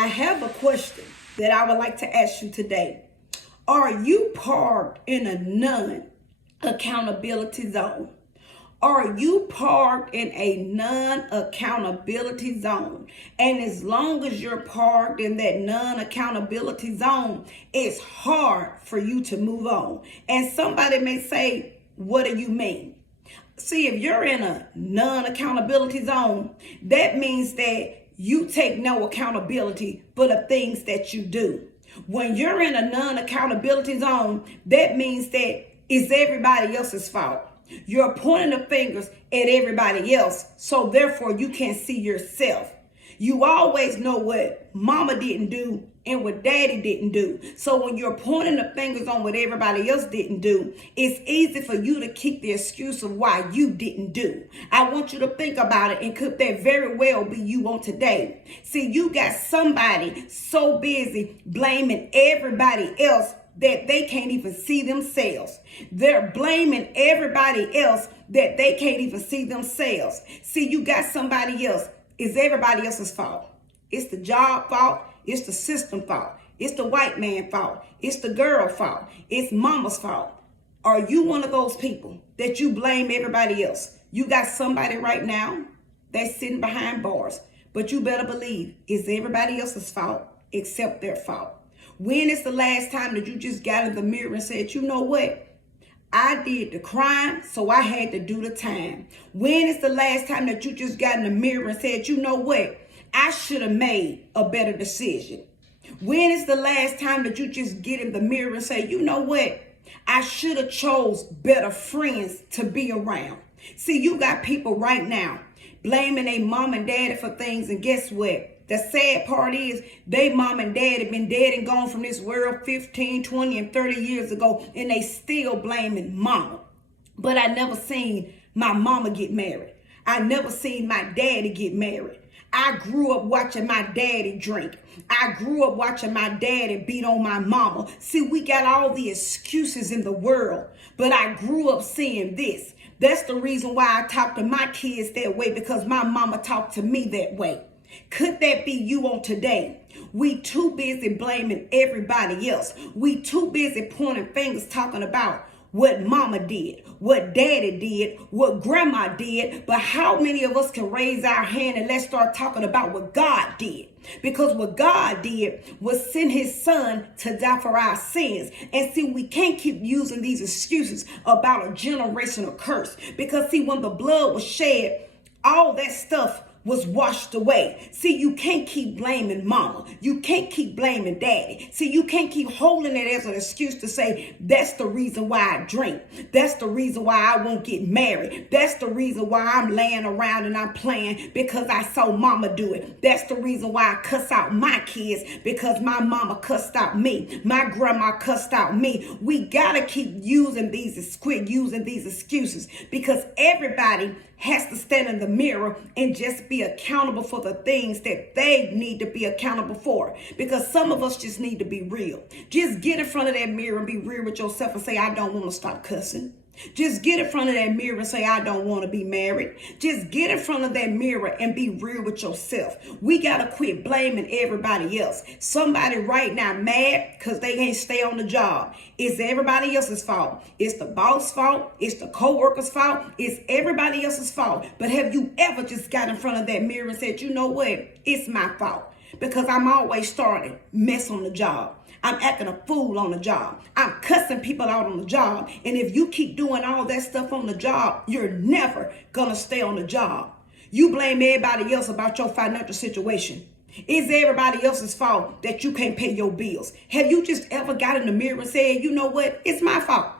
I have a question that I would like to ask you today. Are you parked in a non-accountability zone? Are you parked in a non-accountability zone? And as long as you're parked in that non-accountability zone, it's hard for you to move on. And somebody may say, what do you mean? See, if you're in a non-accountability zone, that means that you take no accountability for the things that you do. When you're in a non-accountability zone, that means that it's everybody else's fault. You're pointing the fingers at everybody else, so therefore you can't see yourself. You always know what mama didn't do and what daddy didn't do. So when you're pointing the fingers on what everybody else didn't do, it's easy for you to keep the excuse of why you didn't do. I want you to think about it, and could that very well be you on today. See, you got somebody so busy blaming everybody else that they can't even see themselves. They're blaming everybody else that they can't even see themselves. See, you got somebody else. It's everybody else's fault. It's the job fault. It's the system fault. It's the white man fault. It's the girl fault. It's mama's fault. Are you one of those people that you blame everybody else? You got somebody right now that's sitting behind bars, but you better believe it's everybody else's fault except their fault. When is the last time that you just got in the mirror and said, you know what? I did the crime, so I had to do the time. When is the last time that you just got in the mirror and said, you know what? I should have made a better decision. When is the last time that you just get in the mirror and say, you know what? I should have chose better friends to be around. See, you got people right now blaming their mom and daddy for things, and guess what? The sad part is they mom and dad have been dead and gone from this world 15, 20, and 30 years ago, and they still blaming mama. But I never seen my mama get married. I never seen my daddy get married. I grew up watching my daddy drink. I grew up watching my daddy beat on my mama. See, we got all the excuses in the world, but I grew up seeing this. That's the reason why I talk to my kids that way, because my mama talked to me that way. Could that be you on today? We too busy blaming everybody else. We too busy pointing fingers talking about what mama did, what daddy did, what grandma did. But how many of us can raise our hand and let's start talking about what God did? Because what God did was send his son to die for our sins. And see, we can't keep using these excuses about a generational curse. Because see, when the blood was shed, all that stuff was washed away. See, you can't keep blaming mama. You can't keep blaming daddy. See, you can't keep holding it as an excuse to say, that's the reason why I drink. That's the reason why I won't get married. That's the reason why I'm laying around and I'm playing because I saw mama do it. That's the reason why I cuss out my kids because my mama cussed out me. My grandma cussed out me. We gotta keep using these excuses because everybody has to stand in the mirror and just be accountable for the things that they need to be accountable for. Because some of us just need to be real. Just get in front of that mirror and be real with yourself and say, I don't want to stop cussing. Just get in front of that mirror and say, I don't want to be married. Just get in front of that mirror and be real with yourself. We got to quit blaming everybody else. Somebody right now mad because they can't stay on the job. It's everybody else's fault. It's the boss' fault. It's the co-worker's fault. It's everybody else's fault. But have you ever just got in front of that mirror and said, you know what? It's my fault. Because I'm always starting mess on the job. I'm acting a fool on the job. I'm cussing people out on the job. And if you keep doing all that stuff on the job, you're never going to stay on the job. You blame everybody else about your financial situation. It's everybody else's fault that you can't pay your bills. Have you just ever got in the mirror and said, you know what? It's my fault.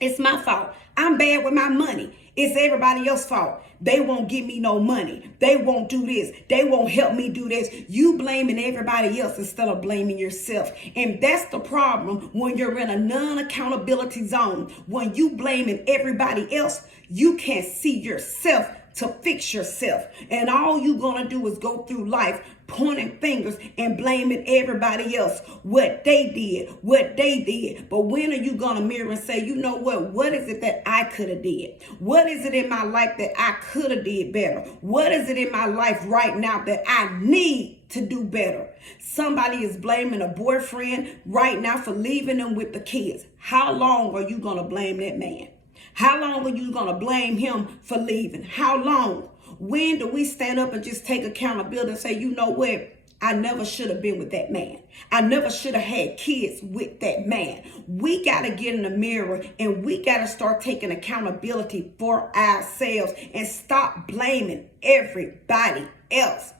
It's my fault. I'm bad with my money. It's everybody else's fault. They won't give me no money. They won't do this. They won't help me do this. You blaming everybody else instead of blaming yourself. And that's the problem when you're in a non-accountability zone. When you blaming everybody else, you can't see yourself to fix yourself. And all you're going to do is go through life pointing fingers and blaming everybody else, what they did. But when are you going to mirror and say, you know what is it that I could have did? What is it in my life that I could have did better? What is it in my life right now that I need to do better. Somebody is blaming a boyfriend right now for leaving them with the kids. How long are you going to blame that man? How long are you going to blame him for leaving? How long? When do we stand up and just take accountability and say, you know what? I never should have been with that man. I never should have had kids with that man. We got to get in the mirror and we got to start taking accountability for ourselves and stop blaming everybody else.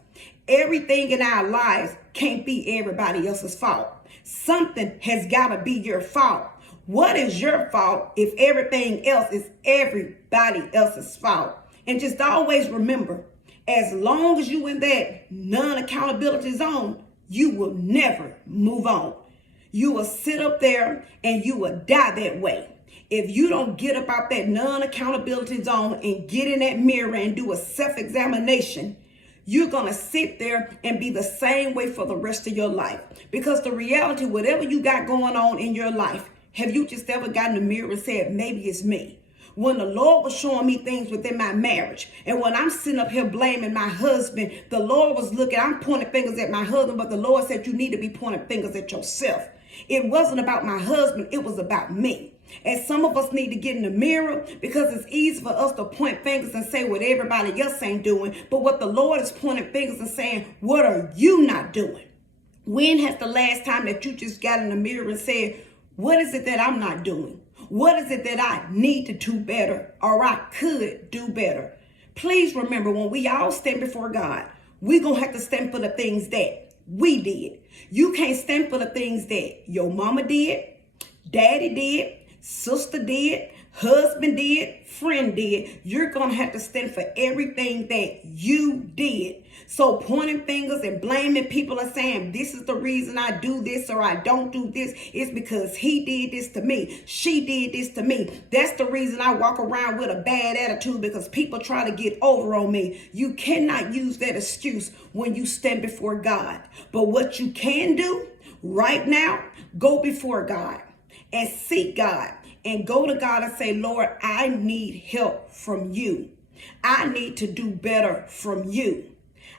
Everything in our lives can't be everybody else's fault. Something has got to be your fault. What is your fault if everything else is everybody else's fault? And just always remember, as long as you in that non-accountability zone, you will never move on. You will sit up there and you will die that way. If you don't get up out that non-accountability zone and get in that mirror and do a self-examination, you're going to sit there and be the same way for the rest of your life. Because the reality, whatever you got going on in your life, have you just ever gotten in the mirror and said, maybe it's me? When the Lord was showing me things within my marriage, and when I'm sitting up here blaming my husband, the Lord was looking, I'm pointing fingers at my husband, but the Lord said you need to be pointing fingers at yourself. It wasn't about my husband, it was about me. And some of us need to get in the mirror because it's easy for us to point fingers and say what everybody else ain't doing. But what the Lord is pointing fingers and saying, what are you not doing? When has the last time that you just got in the mirror and said, what is it that I'm not doing? What is it that I need to do better or I could do better? Please remember, when we all stand before God, we're going to have to stand for the things that we did. You can't stand for the things that your mama did, daddy did, sister did, husband did, friend did. You're going to have to stand for everything that you did. So pointing fingers and blaming people and saying, this is the reason I do this or I don't do this, is because he did this to me. She did this to me. That's the reason I walk around with a bad attitude, because people try to get over on me. You cannot use that excuse when you stand before God. But what you can do right now, go before God and seek God and go to God and say, Lord, I need help from you. I need to do better from you.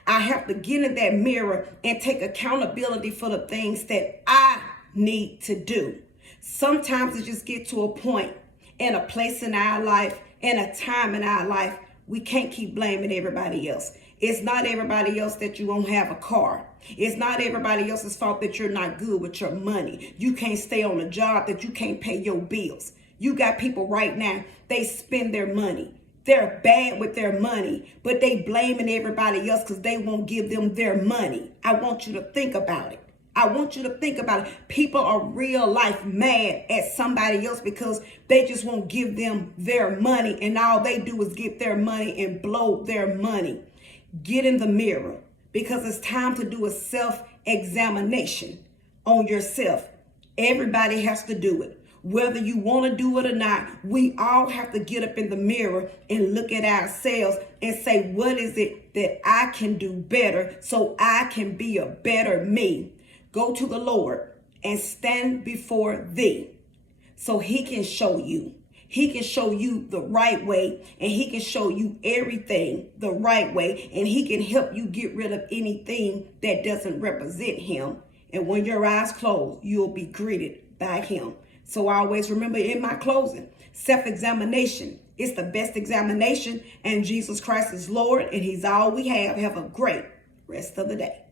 I have to get in that mirror and take accountability for the things that I need to do. Sometimes it just gets to a point and a place in our life and a time in our life, we can't keep blaming everybody else. It's not everybody else that you won't have a car. It's not everybody else's fault that you're not good with your money. You can't stay on a job, that you can't pay your bills. You got people right now, they spend their money. They're bad with their money, but they blaming everybody else because they won't give them their money. I want you to think about it. I want you to think about it. People are real life mad at somebody else because they just won't give them their money, and all they do is get their money and blow their money. Get in the mirror, because it's time to do a self-examination on yourself. Everybody has to do it. Whether you want to do it or not, we all have to get up in the mirror and look at ourselves and say, what is it that I can do better so I can be a better me? Go to the Lord and stand before thee so he can show you. He can show you the right way, and he can show you everything the right way, and he can help you get rid of anything that doesn't represent him. And when your eyes close, you'll be greeted by him. So always remember, in my closing, self-examination is the best examination, and Jesus Christ is Lord, and he's all we have. Have a great rest of the day.